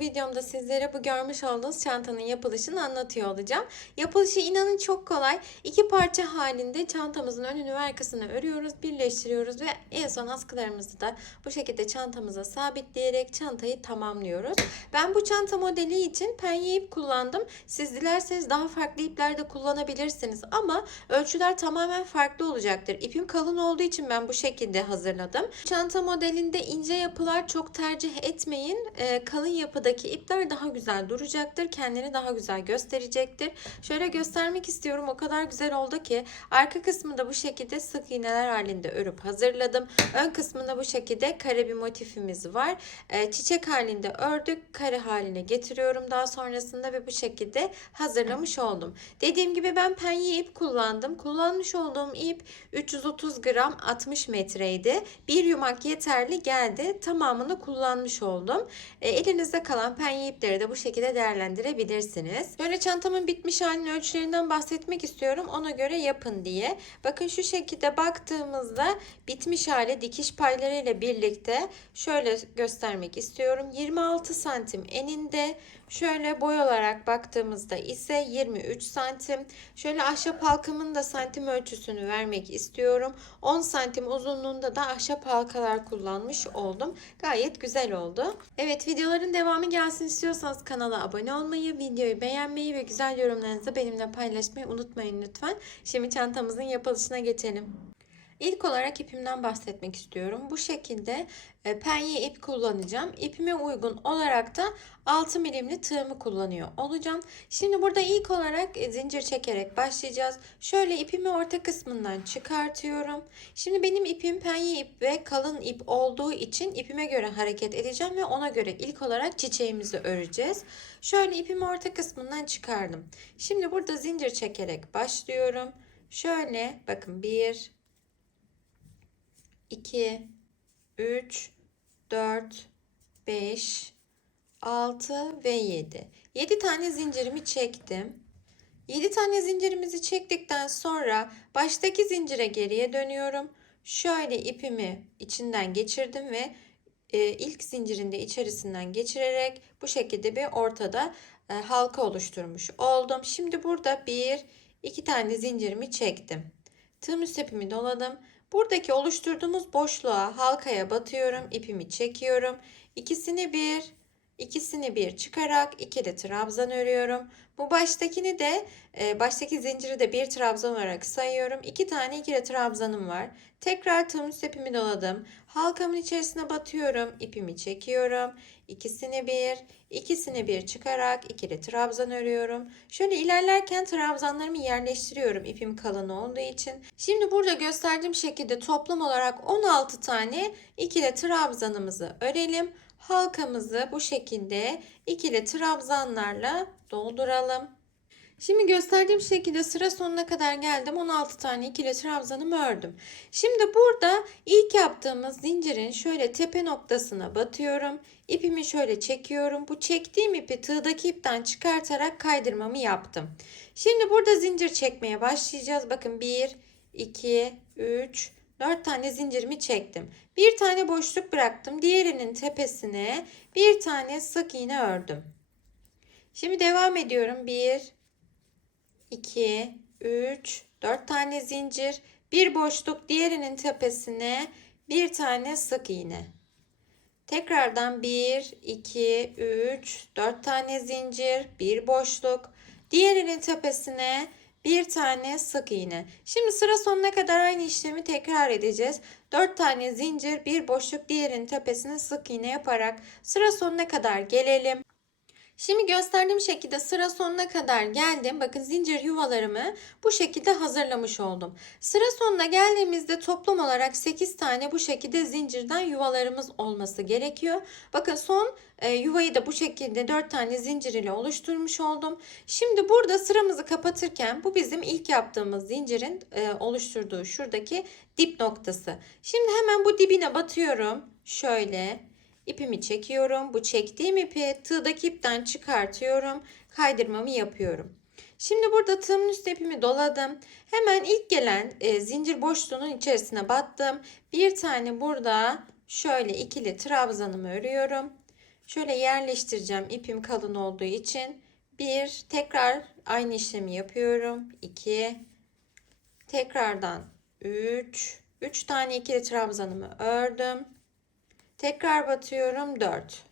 Videomda sizlere bu görmüş olduğunuz çantanın yapılışını anlatıyor olacağım. Yapılışı inanın çok kolay. İki parça halinde çantamızın önünü ve arkasını örüyoruz, birleştiriyoruz ve en son askılarımızı da bu şekilde çantamıza sabitleyerek çantayı tamamlıyoruz. Ben bu çanta modeli için penye ip kullandım. Siz dilerseniz daha farklı ipler de kullanabilirsiniz ama ölçüler tamamen farklı olacaktır. İpim kalın olduğu için ben bu şekilde hazırladım. Çanta modelinde ince yapılar çok tercih etmeyin. Ee, kalın yapıdaki ipler daha güzel duracaktır. Kendini daha güzel gösterecektir. Şöyle göstermek istiyorum. O kadar güzel oldu ki arka kısmı da bu şekilde sık iğneler halinde örüp hazırladım. Ön kısmında bu şekilde kare bir motifimiz var. Ee, çiçek halinde ördük. Kare haline getiriyorum daha sonrasında ve bu şekilde hazırlamış oldum. Dediğim gibi ben penye ip kullandım. Kullanmış olduğum ip 330 gram 60 metreydi. Bir yumak yeterli geldi. Tamamını kullanmış oldum. E, elinizde kalan penye ipleri de bu şekilde değerlendirebilirsiniz. Böyle çantamın bitmiş halinin ölçülerinden bahsetmek istiyorum. Ona göre yapın diye. Bakın şu şekilde baktığımızda bitmiş hali dikiş paylarıyla birlikte şöyle göstermek istiyorum. 26 santim eninde Şöyle boy olarak baktığımızda ise 23 santim. Şöyle ahşap halkamın da santim ölçüsünü vermek istiyorum. 10 santim uzunluğunda da ahşap halkalar kullanmış oldum. Gayet güzel oldu. Evet videoların devamı gelsin istiyorsanız kanala abone olmayı, videoyu beğenmeyi ve güzel yorumlarınızı benimle paylaşmayı unutmayın lütfen. Şimdi çantamızın yapılışına geçelim. İlk olarak ipimden bahsetmek istiyorum. Bu şekilde e, penye ip kullanacağım. İpime uygun olarak da 6 milimli tığımı kullanıyor olacağım. Şimdi burada ilk olarak e, zincir çekerek başlayacağız. Şöyle ipimi orta kısmından çıkartıyorum. Şimdi benim ipim penye ip ve kalın ip olduğu için ipime göre hareket edeceğim ve ona göre ilk olarak çiçeğimizi öreceğiz. Şöyle ipimi orta kısmından çıkardım. Şimdi burada zincir çekerek başlıyorum. Şöyle bakın 1 2 3 4 5 6 ve 7. 7 tane zincirimi çektim. 7 tane zincirimizi çektikten sonra baştaki zincire geriye dönüyorum. Şöyle ipimi içinden geçirdim ve e, ilk zincirin de içerisinden geçirerek bu şekilde bir ortada e, halka oluşturmuş oldum. Şimdi burada bir iki tane zincirimi çektim. Tığım üst ipimi doladım. Buradaki oluşturduğumuz boşluğa halkaya batıyorum. ipimi çekiyorum. İkisini bir, ikisini bir çıkarak ikili trabzan örüyorum. Bu baştakini de e, baştaki zinciri de bir trabzan olarak sayıyorum. İki tane ikili trabzanım var. Tekrar tığım üst ipimi doladım. Halkamın içerisine batıyorum. ipimi çekiyorum. İkisini bir, ikisini bir çıkarak ikili trabzan örüyorum. Şöyle ilerlerken trabzanlarımı yerleştiriyorum ipim kalın olduğu için. Şimdi burada gösterdiğim şekilde toplam olarak 16 tane ikili trabzanımızı örelim. Halkamızı bu şekilde ikili trabzanlarla dolduralım. Şimdi gösterdiğim şekilde sıra sonuna kadar geldim. 16 tane ikili trabzanımı ördüm. Şimdi burada ilk yaptığımız zincirin şöyle tepe noktasına batıyorum. İpimi şöyle çekiyorum. Bu çektiğim ipi tığdaki ipten çıkartarak kaydırmamı yaptım. Şimdi burada zincir çekmeye başlayacağız. Bakın 1, 2, 3, 4 tane zincirimi çektim. Bir tane boşluk bıraktım. Diğerinin tepesine bir tane sık iğne ördüm. Şimdi devam ediyorum. 1, 2, 3, 4 tane zincir, bir boşluk diğerinin tepesine bir tane sık iğne. Tekrardan 1, 2, 3, 4 tane zincir, bir boşluk, diğerinin tepesine bir tane sık iğne. Şimdi sıra sonuna kadar aynı işlemi tekrar edeceğiz. 4 tane zincir, bir boşluk, diğerinin tepesine sık iğne yaparak sıra sonuna kadar gelelim. Şimdi gösterdiğim şekilde sıra sonuna kadar geldim. Bakın zincir yuvalarımı bu şekilde hazırlamış oldum. Sıra sonuna geldiğimizde toplam olarak 8 tane bu şekilde zincirden yuvalarımız olması gerekiyor. Bakın son e, yuvayı da bu şekilde 4 tane zincir ile oluşturmuş oldum. Şimdi burada sıramızı kapatırken bu bizim ilk yaptığımız zincirin e, oluşturduğu şuradaki dip noktası. Şimdi hemen bu dibine batıyorum. Şöyle İpimi çekiyorum. Bu çektiğim ipi tığdaki ipten çıkartıyorum. Kaydırmamı yapıyorum. Şimdi burada tığımın üst ipimi doladım. Hemen ilk gelen e, zincir boşluğunun içerisine battım. Bir tane burada şöyle ikili trabzanımı örüyorum. Şöyle yerleştireceğim ipim kalın olduğu için. Bir, tekrar aynı işlemi yapıyorum. 2, tekrardan 3, 3 tane ikili trabzanımı ördüm. Tekrar batıyorum 4.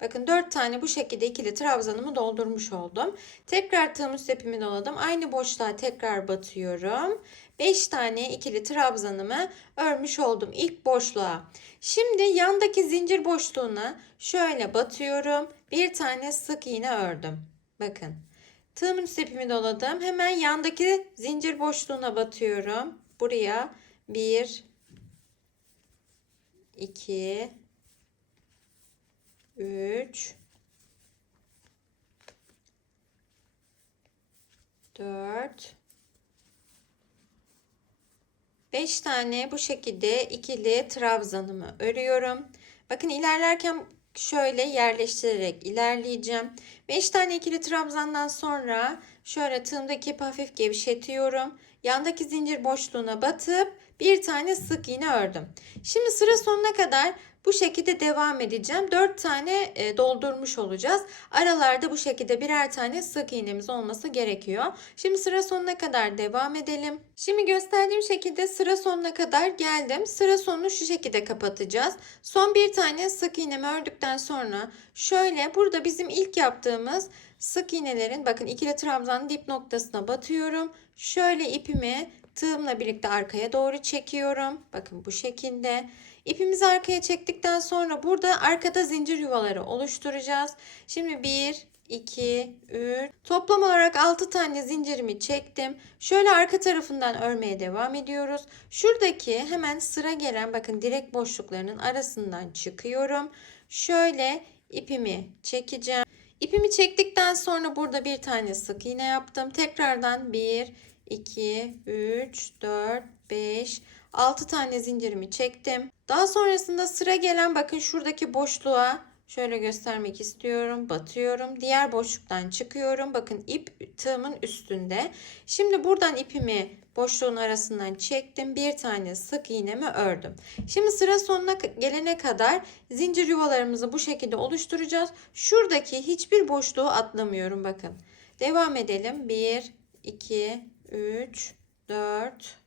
Bakın 4 tane bu şekilde ikili trabzanımı doldurmuş oldum. Tekrar tığım üst ipimi doladım. Aynı boşluğa tekrar batıyorum. 5 tane ikili trabzanımı örmüş oldum ilk boşluğa. Şimdi yandaki zincir boşluğuna şöyle batıyorum. Bir tane sık iğne ördüm. Bakın. Tığımın üst ipimi doladım. Hemen yandaki zincir boşluğuna batıyorum. Buraya 1 2 3 4 5 tane bu şekilde ikili trabzanımı örüyorum. Bakın ilerlerken şöyle yerleştirerek ilerleyeceğim. 5 tane ikili trabzandan sonra şöyle tığımdaki hafif gevşetiyorum. Yandaki zincir boşluğuna batıp bir tane sık iğne ördüm. Şimdi sıra sonuna kadar bu şekilde devam edeceğim. 4 tane e, doldurmuş olacağız. Aralarda bu şekilde birer tane sık iğnemiz olması gerekiyor. Şimdi sıra sonuna kadar devam edelim. Şimdi gösterdiğim şekilde sıra sonuna kadar geldim. Sıra sonunu şu şekilde kapatacağız. Son bir tane sık iğnemi ördükten sonra şöyle burada bizim ilk yaptığımız sık iğnelerin bakın ikili trabzanın dip noktasına batıyorum. Şöyle ipimi tığımla birlikte arkaya doğru çekiyorum. Bakın bu şekilde. İpimizi arkaya çektikten sonra burada arkada zincir yuvaları oluşturacağız. Şimdi 1, 2, 3. Toplam olarak 6 tane zincirimi çektim. Şöyle arka tarafından örmeye devam ediyoruz. Şuradaki hemen sıra gelen bakın direk boşluklarının arasından çıkıyorum. Şöyle ipimi çekeceğim. İpimi çektikten sonra burada bir tane sık iğne yaptım. Tekrardan 1, 2, 3, 4, 5, 6 tane zincirimi çektim. Daha sonrasında sıra gelen bakın şuradaki boşluğa şöyle göstermek istiyorum. Batıyorum. Diğer boşluktan çıkıyorum. Bakın ip tığımın üstünde. Şimdi buradan ipimi boşluğun arasından çektim. Bir tane sık iğnemi ördüm. Şimdi sıra sonuna gelene kadar zincir yuvalarımızı bu şekilde oluşturacağız. Şuradaki hiçbir boşluğu atlamıyorum bakın. Devam edelim. 1 2 3 4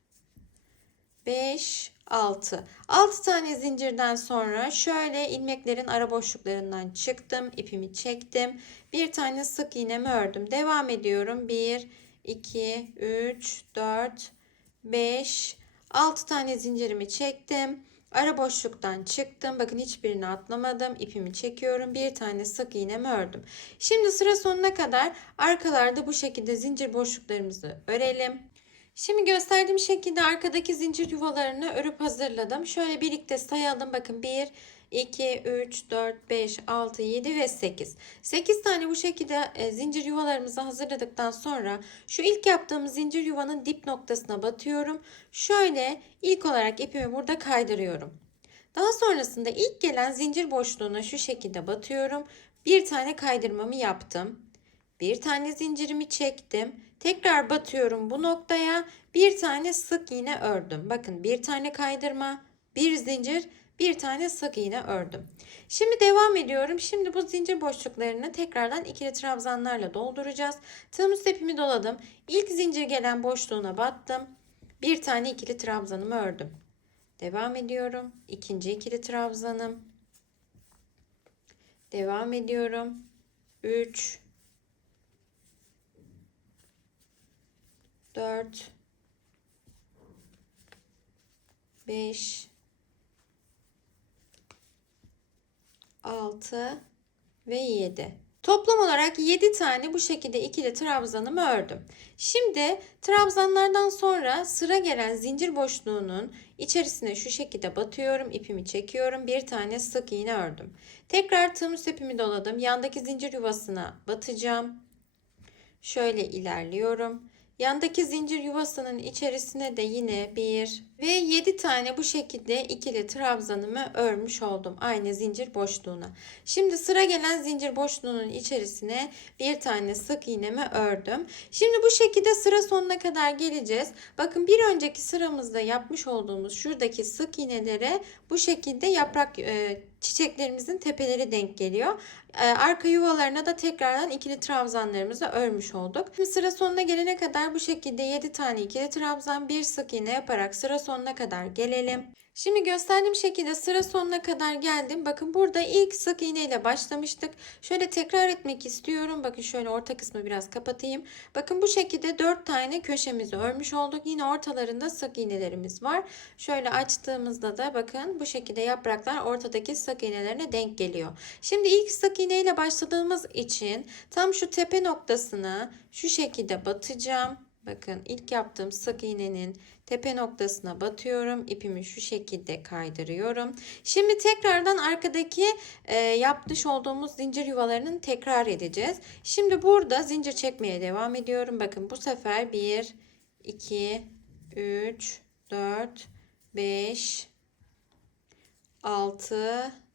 5 6 6 tane zincirden sonra şöyle ilmeklerin ara boşluklarından çıktım ipimi çektim. Bir tane sık iğnemi ördüm. Devam ediyorum. 1 2 3 4 5 6 tane zincirimi çektim ara boşluktan çıktım. Bakın hiçbirini atlamadım. İpimi çekiyorum. Bir tane sık iğnemi ördüm. Şimdi sıra sonuna kadar arkalarda bu şekilde zincir boşluklarımızı örelim. Şimdi gösterdiğim şekilde arkadaki zincir yuvalarını örüp hazırladım. Şöyle birlikte sayalım. Bakın 1, 2, 3, 4, 5, 6, 7 ve 8. 8 tane bu şekilde e, zincir yuvalarımızı hazırladıktan sonra şu ilk yaptığımız zincir yuvanın dip noktasına batıyorum. Şöyle ilk olarak ipimi burada kaydırıyorum. Daha sonrasında ilk gelen zincir boşluğuna şu şekilde batıyorum. Bir tane kaydırmamı yaptım. Bir tane zincirimi çektim. Tekrar batıyorum bu noktaya. Bir tane sık iğne ördüm. Bakın bir tane kaydırma, bir zincir, bir tane sık iğne ördüm. Şimdi devam ediyorum. Şimdi bu zincir boşluklarını tekrardan ikili trabzanlarla dolduracağız. Tığım üst ipimi doladım. İlk zincir gelen boşluğuna battım. Bir tane ikili trabzanımı ördüm. Devam ediyorum. İkinci ikili trabzanım. Devam ediyorum. 3 4 5 6 ve 7. Toplam olarak 7 tane bu şekilde ikili trabzanımı ördüm. Şimdi trabzanlardan sonra sıra gelen zincir boşluğunun içerisine şu şekilde batıyorum. ipimi çekiyorum. Bir tane sık iğne ördüm. Tekrar tığım ipimi doladım. Yandaki zincir yuvasına batacağım. Şöyle ilerliyorum. Yandaki zincir yuvasının içerisine de yine 1 ve 7 tane bu şekilde ikili trabzanımı örmüş oldum. Aynı zincir boşluğuna. Şimdi sıra gelen zincir boşluğunun içerisine bir tane sık iğnemi ördüm. Şimdi bu şekilde sıra sonuna kadar geleceğiz. Bakın bir önceki sıramızda yapmış olduğumuz şuradaki sık iğnelere bu şekilde yaprak e, çiçeklerimizin tepeleri denk geliyor. Ee, arka yuvalarına da tekrardan ikili trabzanlarımızı örmüş olduk. Şimdi sıra sonuna gelene kadar bu şekilde 7 tane ikili trabzan bir sık iğne yaparak sıra sonuna kadar gelelim. Şimdi gösterdiğim şekilde sıra sonuna kadar geldim. Bakın burada ilk sık iğne ile başlamıştık. Şöyle tekrar etmek istiyorum. Bakın şöyle orta kısmı biraz kapatayım. Bakın bu şekilde 4 tane köşemizi örmüş olduk. Yine ortalarında sık iğnelerimiz var. Şöyle açtığımızda da bakın bu şekilde yapraklar ortadaki sık iğnelerine denk geliyor. Şimdi ilk sık iğne ile başladığımız için tam şu tepe noktasına şu şekilde batacağım. Bakın ilk yaptığım sık iğnenin tepe noktasına batıyorum. İpimi şu şekilde kaydırıyorum. Şimdi tekrardan arkadaki e, yapmış olduğumuz zincir yuvalarının tekrar edeceğiz. Şimdi burada zincir çekmeye devam ediyorum. Bakın bu sefer 1, 2, 3, 4, 5, 6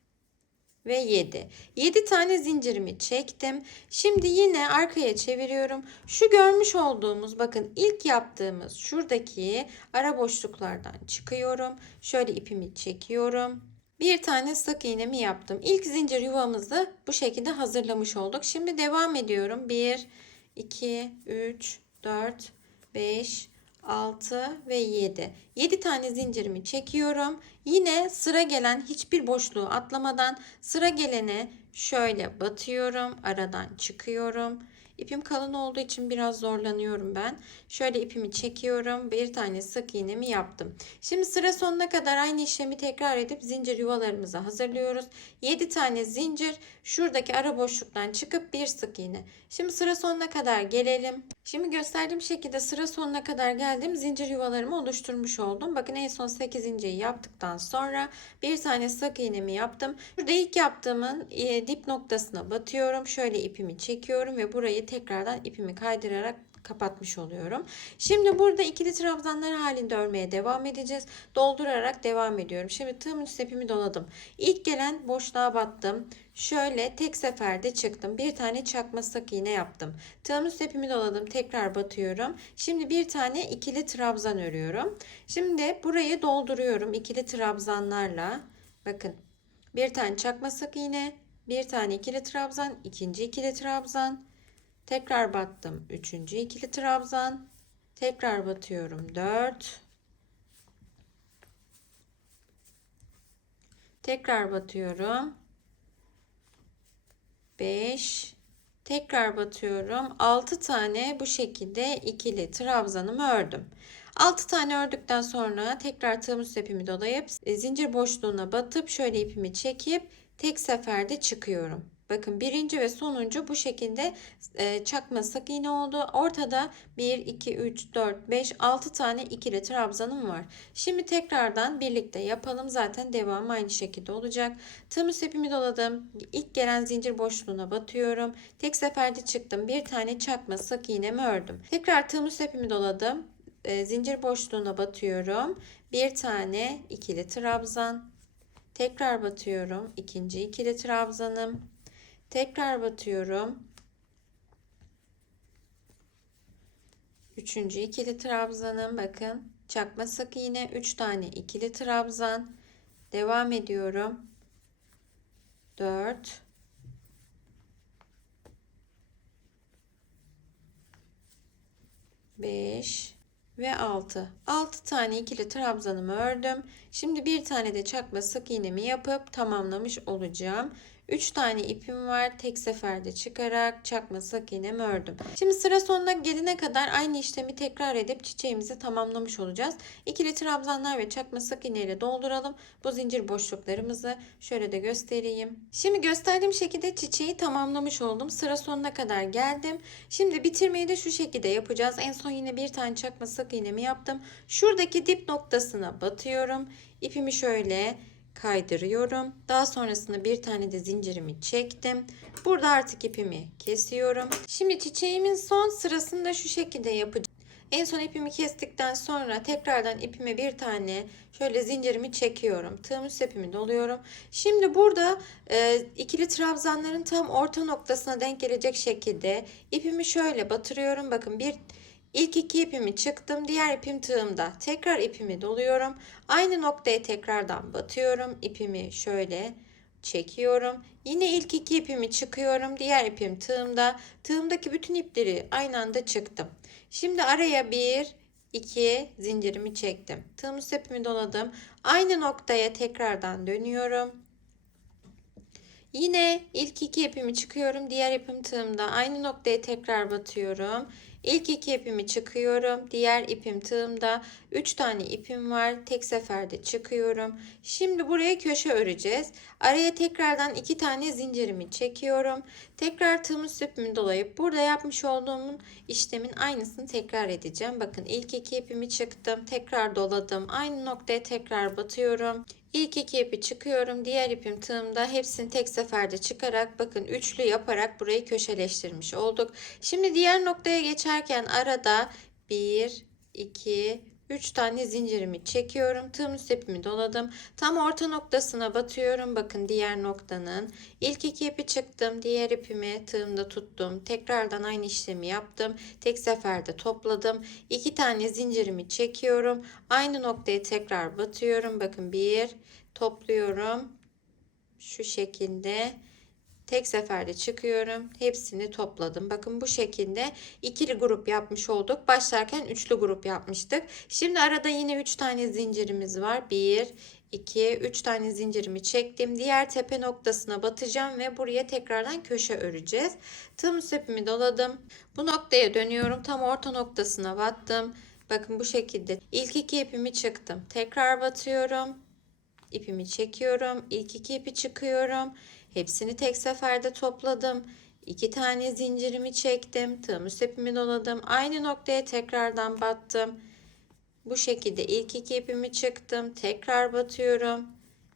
ve 7. 7 tane zincirimi çektim. Şimdi yine arkaya çeviriyorum. Şu görmüş olduğumuz bakın ilk yaptığımız şuradaki ara boşluklardan çıkıyorum. Şöyle ipimi çekiyorum. Bir tane sık iğnemi yaptım. İlk zincir yuvamızı bu şekilde hazırlamış olduk. Şimdi devam ediyorum. 1, 2, 3, 4, 5, 6 ve 7. 7 tane zincirimi çekiyorum. Yine sıra gelen hiçbir boşluğu atlamadan sıra gelene şöyle batıyorum. Aradan çıkıyorum. İpim kalın olduğu için biraz zorlanıyorum ben. Şöyle ipimi çekiyorum. Bir tane sık iğnemi yaptım. Şimdi sıra sonuna kadar aynı işlemi tekrar edip zincir yuvalarımızı hazırlıyoruz. 7 tane zincir şuradaki ara boşluktan çıkıp bir sık iğne. Şimdi sıra sonuna kadar gelelim. Şimdi gösterdiğim şekilde sıra sonuna kadar geldim. Zincir yuvalarımı oluşturmuş oldum. Bakın en son 8. yaptıktan sonra bir tane sık iğnemi yaptım. Burada ilk yaptığımın e, dip noktasına batıyorum. Şöyle ipimi çekiyorum ve burayı tekrardan ipimi kaydırarak kapatmış oluyorum. Şimdi burada ikili trabzanlar halinde örmeye devam edeceğiz. Doldurarak devam ediyorum. Şimdi tığımın üst ipimi doladım. İlk gelen boşluğa battım. Şöyle tek seferde çıktım. Bir tane çakma sık iğne yaptım. Tığımın üst ipimi doladım. Tekrar batıyorum. Şimdi bir tane ikili trabzan örüyorum. Şimdi burayı dolduruyorum ikili trabzanlarla. Bakın bir tane çakma sık iğne, bir tane ikili trabzan, ikinci ikili trabzan, Tekrar battım. Üçüncü ikili trabzan. Tekrar batıyorum. Dört. Tekrar batıyorum. Beş. Tekrar batıyorum. Altı tane bu şekilde ikili trabzanımı ördüm. 6 tane ördükten sonra tekrar tığım üst ipimi dolayıp e, zincir boşluğuna batıp şöyle ipimi çekip tek seferde çıkıyorum. Bakın birinci ve sonuncu bu şekilde e, çakma sık iğne oldu. Ortada 1, 2, 3, 4, 5, 6 tane ikili trabzanım var. Şimdi tekrardan birlikte yapalım. Zaten devamı aynı şekilde olacak. Tığım üst ipimi doladım. İlk gelen zincir boşluğuna batıyorum. Tek seferde çıktım. Bir tane çakma sık iğnemi ördüm. Tekrar tığım üst ipimi doladım. E, zincir boşluğuna batıyorum. Bir tane ikili trabzan. Tekrar batıyorum. İkinci ikili trabzanım. Tekrar batıyorum. Üçüncü ikili trabzanım. Bakın çakma sık iğne. Üç tane ikili trabzan. Devam ediyorum. Dört. Beş ve 6. 6 tane ikili trabzanımı ördüm. Şimdi bir tane de çakma sık iğnemi yapıp tamamlamış olacağım. 3 tane ipim var. Tek seferde çıkarak çakma sık iğnemi ördüm. Şimdi sıra sonuna gelene kadar aynı işlemi tekrar edip çiçeğimizi tamamlamış olacağız. İkili trabzanlar ve çakma sık iğne ile dolduralım. Bu zincir boşluklarımızı şöyle de göstereyim. Şimdi gösterdiğim şekilde çiçeği tamamlamış oldum. Sıra sonuna kadar geldim. Şimdi bitirmeyi de şu şekilde yapacağız. En son yine bir tane çakma sık iğnemi yaptım. Şuradaki dip noktasına batıyorum. İpimi şöyle kaydırıyorum. Daha sonrasında bir tane de zincirimi çektim. Burada artık ipimi kesiyorum. Şimdi çiçeğimin son sırasını da şu şekilde yapacağım. En son ipimi kestikten sonra tekrardan ipime bir tane şöyle zincirimi çekiyorum. Tığım üst ipimi doluyorum. Şimdi burada e, ikili trabzanların tam orta noktasına denk gelecek şekilde ipimi şöyle batırıyorum. Bakın bir İlk iki ipimi çıktım. Diğer ipim tığımda. Tekrar ipimi doluyorum. Aynı noktaya tekrardan batıyorum. İpimi şöyle çekiyorum. Yine ilk iki ipimi çıkıyorum. Diğer ipim tığımda. Tığımdaki bütün ipleri aynı anda çıktım. Şimdi araya bir, iki zincirimi çektim. Tığım üst ipimi doladım. Aynı noktaya tekrardan dönüyorum. Yine ilk iki ipimi çıkıyorum. Diğer ipim tığımda. Aynı noktaya tekrar batıyorum. İlk iki ipimi çıkıyorum. Diğer ipim tığımda. 3 tane ipim var. Tek seferde çıkıyorum. Şimdi buraya köşe öreceğiz. Araya tekrardan iki tane zincirimi çekiyorum. Tekrar tığımın ipimi dolayıp burada yapmış olduğum işlemin aynısını tekrar edeceğim. Bakın ilk iki ipimi çıktım. Tekrar doladım. Aynı noktaya tekrar batıyorum. İlk iki ipi çıkıyorum. Diğer ipim tığımda. Hepsini tek seferde çıkarak bakın üçlü yaparak burayı köşeleştirmiş olduk. Şimdi diğer noktaya geçerken arada 1, 2, 3 tane zincirimi çekiyorum. Tığım üst ipimi doladım. Tam orta noktasına batıyorum. Bakın diğer noktanın. İlk iki ipi çıktım. Diğer ipimi tığımda tuttum. Tekrardan aynı işlemi yaptım. Tek seferde topladım. İki tane zincirimi çekiyorum. Aynı noktaya tekrar batıyorum. Bakın bir topluyorum. Şu şekilde tek seferde çıkıyorum. Hepsini topladım. Bakın bu şekilde ikili grup yapmış olduk. Başlarken üçlü grup yapmıştık. Şimdi arada yine 3 tane zincirimiz var. 1 2 3 tane zincirimi çektim. Diğer tepe noktasına batacağım ve buraya tekrardan köşe öreceğiz. Tığım üst ipimi doladım. Bu noktaya dönüyorum. Tam orta noktasına battım. Bakın bu şekilde ilk iki ipimi çıktım. Tekrar batıyorum. İpimi çekiyorum. İlk iki ipi çıkıyorum. Hepsini tek seferde topladım. İki tane zincirimi çektim. Tığım üst ipimi doladım. Aynı noktaya tekrardan battım. Bu şekilde ilk iki ipimi çıktım. Tekrar batıyorum.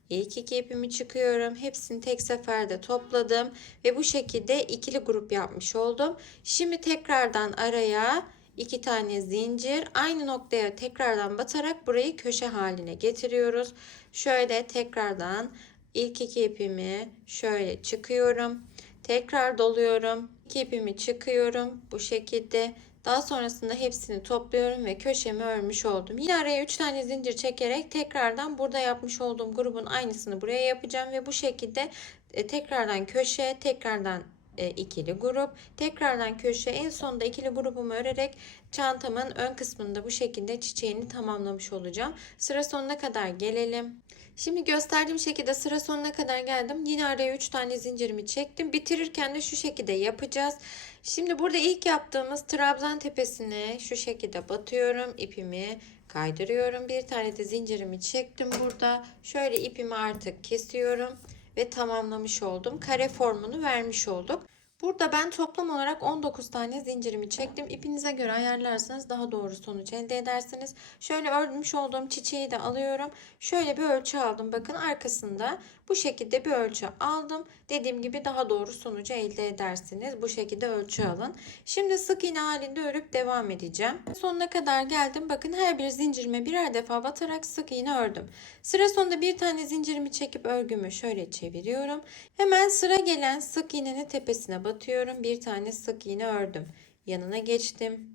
İlk iki ipimi çıkıyorum. Hepsini tek seferde topladım. Ve bu şekilde ikili grup yapmış oldum. Şimdi tekrardan araya iki tane zincir aynı noktaya tekrardan batarak burayı köşe haline getiriyoruz. Şöyle tekrardan ilk iki ipimi şöyle çıkıyorum. Tekrar doluyorum. İki ipimi çıkıyorum. Bu şekilde. Daha sonrasında hepsini topluyorum ve köşemi örmüş oldum. Yine araya 3 tane zincir çekerek tekrardan burada yapmış olduğum grubun aynısını buraya yapacağım ve bu şekilde e, tekrardan köşe, tekrardan e, ikili grup, tekrardan köşe, en sonunda ikili grubumu örerek çantamın ön kısmında bu şekilde çiçeğini tamamlamış olacağım. Sıra sonuna kadar gelelim. Şimdi gösterdiğim şekilde sıra sonuna kadar geldim. Yine araya 3 tane zincirimi çektim. Bitirirken de şu şekilde yapacağız. Şimdi burada ilk yaptığımız trabzan tepesine şu şekilde batıyorum. ipimi kaydırıyorum. Bir tane de zincirimi çektim burada. Şöyle ipimi artık kesiyorum ve tamamlamış oldum. Kare formunu vermiş olduk. Burada ben toplam olarak 19 tane zincirimi çektim. İpinize göre ayarlarsanız daha doğru sonuç elde edersiniz. Şöyle örmüş olduğum çiçeği de alıyorum. Şöyle bir ölçü aldım. Bakın arkasında bu şekilde bir ölçü aldım. Dediğim gibi daha doğru sonucu elde edersiniz. Bu şekilde ölçü alın. Şimdi sık iğne halinde örüp devam edeceğim. Sonuna kadar geldim. Bakın her bir zincirime birer defa batarak sık iğne ördüm. Sıra sonunda bir tane zincirimi çekip örgümü şöyle çeviriyorum. Hemen sıra gelen sık iğnenin tepesine batıyorum. Bir tane sık iğne ördüm. Yanına geçtim.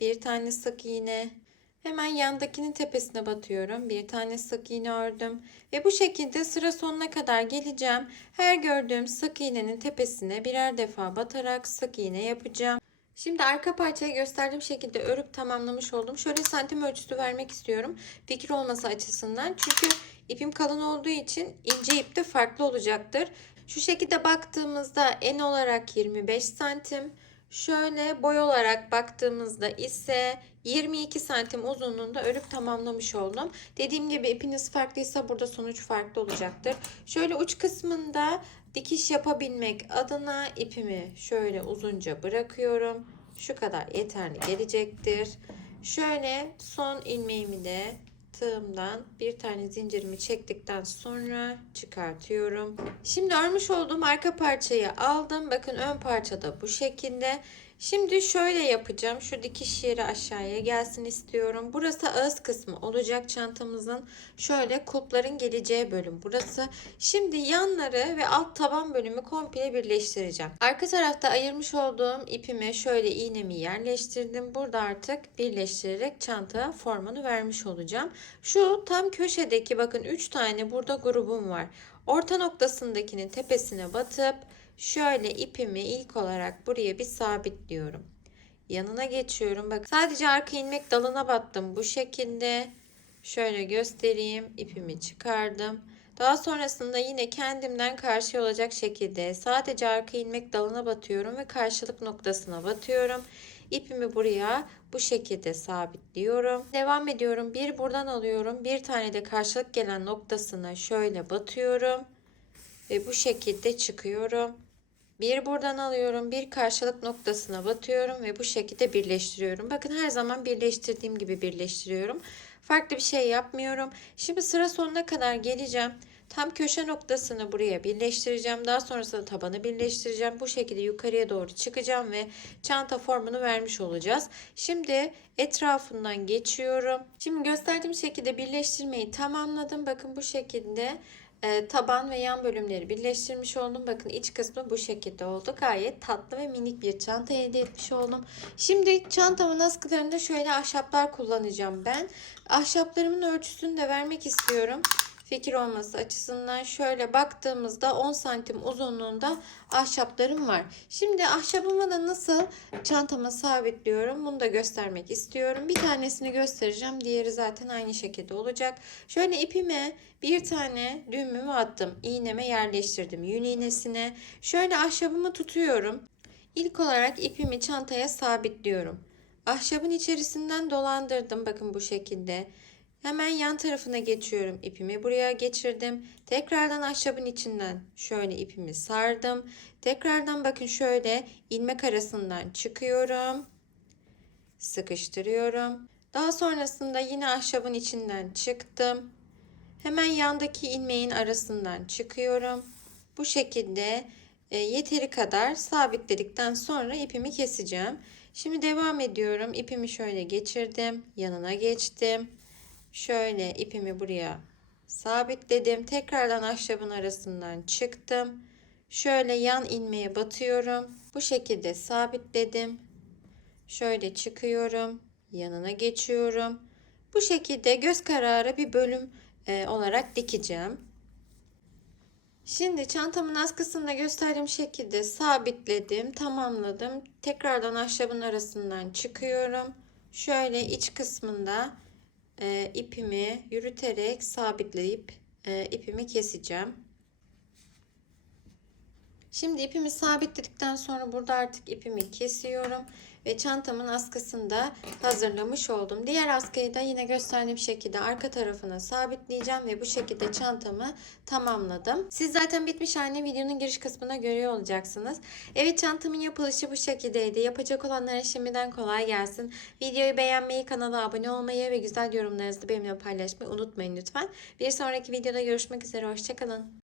Bir tane sık iğne. Hemen yandakinin tepesine batıyorum. Bir tane sık iğne ördüm. Ve bu şekilde sıra sonuna kadar geleceğim. Her gördüğüm sık iğnenin tepesine birer defa batarak sık iğne yapacağım. Şimdi arka parçayı gösterdiğim şekilde örüp tamamlamış oldum. Şöyle santim ölçüsü vermek istiyorum. Fikir olması açısından. Çünkü ipim kalın olduğu için ince ip de farklı olacaktır. Şu şekilde baktığımızda en olarak 25 santim. Şöyle boy olarak baktığımızda ise 22 santim uzunluğunda örüp tamamlamış oldum. Dediğim gibi ipiniz farklıysa burada sonuç farklı olacaktır. Şöyle uç kısmında dikiş yapabilmek adına ipimi şöyle uzunca bırakıyorum. Şu kadar yeterli gelecektir. Şöyle son ilmeğimi de tığımdan bir tane zincirimi çektikten sonra çıkartıyorum. Şimdi örmüş olduğum arka parçayı aldım. Bakın ön parçada bu şekilde. Şimdi şöyle yapacağım. Şu dikiş yeri aşağıya gelsin istiyorum. Burası ağız kısmı olacak çantamızın. Şöyle kulpların geleceği bölüm burası. Şimdi yanları ve alt taban bölümü komple birleştireceğim. Arka tarafta ayırmış olduğum ipime şöyle iğnemi yerleştirdim. Burada artık birleştirerek çanta formunu vermiş olacağım. Şu tam köşedeki bakın 3 tane burada grubum var. Orta noktasındakinin tepesine batıp şöyle ipimi ilk olarak buraya bir sabitliyorum. Yanına geçiyorum. Bak sadece arka ilmek dalına battım bu şekilde. Şöyle göstereyim. ipimi çıkardım. Daha sonrasında yine kendimden karşı olacak şekilde sadece arka ilmek dalına batıyorum ve karşılık noktasına batıyorum. İpimi buraya bu şekilde sabitliyorum. Devam ediyorum. Bir buradan alıyorum. Bir tane de karşılık gelen noktasına şöyle batıyorum. Ve bu şekilde çıkıyorum. Bir buradan alıyorum. Bir karşılık noktasına batıyorum ve bu şekilde birleştiriyorum. Bakın her zaman birleştirdiğim gibi birleştiriyorum. Farklı bir şey yapmıyorum. Şimdi sıra sonuna kadar geleceğim. Tam köşe noktasını buraya birleştireceğim. Daha sonrasında tabanı birleştireceğim. Bu şekilde yukarıya doğru çıkacağım ve çanta formunu vermiş olacağız. Şimdi etrafından geçiyorum. Şimdi gösterdiğim şekilde birleştirmeyi tamamladım. Bakın bu şekilde e, taban ve yan bölümleri birleştirmiş oldum. Bakın iç kısmı bu şekilde oldu. Gayet tatlı ve minik bir çanta elde etmiş oldum. Şimdi çantamın askılarında şöyle ahşaplar kullanacağım ben. Ahşaplarımın ölçüsünü de vermek istiyorum fikir olması açısından şöyle baktığımızda 10 santim uzunluğunda ahşaplarım var. Şimdi ahşabımı da nasıl çantama sabitliyorum bunu da göstermek istiyorum. Bir tanesini göstereceğim. Diğeri zaten aynı şekilde olacak. Şöyle ipime bir tane düğümümü attım. İğneme yerleştirdim yün iğnesine. Şöyle ahşabımı tutuyorum. İlk olarak ipimi çantaya sabitliyorum. Ahşabın içerisinden dolandırdım bakın bu şekilde. Hemen yan tarafına geçiyorum. ipimi buraya geçirdim. Tekrardan ahşabın içinden şöyle ipimi sardım. Tekrardan bakın şöyle ilmek arasından çıkıyorum. Sıkıştırıyorum. Daha sonrasında yine ahşabın içinden çıktım. Hemen yandaki ilmeğin arasından çıkıyorum. Bu şekilde e, yeteri kadar sabitledikten sonra ipimi keseceğim. Şimdi devam ediyorum. İpimi şöyle geçirdim. Yanına geçtim. Şöyle ipimi buraya sabitledim. Tekrardan ahşabın arasından çıktım. Şöyle yan ilmeğe batıyorum. Bu şekilde sabitledim. Şöyle çıkıyorum. Yanına geçiyorum. Bu şekilde göz kararı bir bölüm e, olarak dikeceğim. Şimdi çantamın askısında gösterdiğim şekilde sabitledim, tamamladım. Tekrardan ahşabın arasından çıkıyorum. Şöyle iç kısmında e, ipimi yürüterek sabitleyip e, ipimi keseceğim. Şimdi ipimi sabitledikten sonra burada artık ipimi kesiyorum ve çantamın askısını da hazırlamış oldum. Diğer askıyı da yine gösterdiğim şekilde arka tarafına sabitleyeceğim ve bu şekilde çantamı tamamladım. Siz zaten bitmiş halini videonun giriş kısmına görüyor olacaksınız. Evet çantamın yapılışı bu şekildeydi. Yapacak olanlara şimdiden kolay gelsin. Videoyu beğenmeyi, kanala abone olmayı ve güzel yorumlarınızı benimle paylaşmayı unutmayın lütfen. Bir sonraki videoda görüşmek üzere. Hoşçakalın.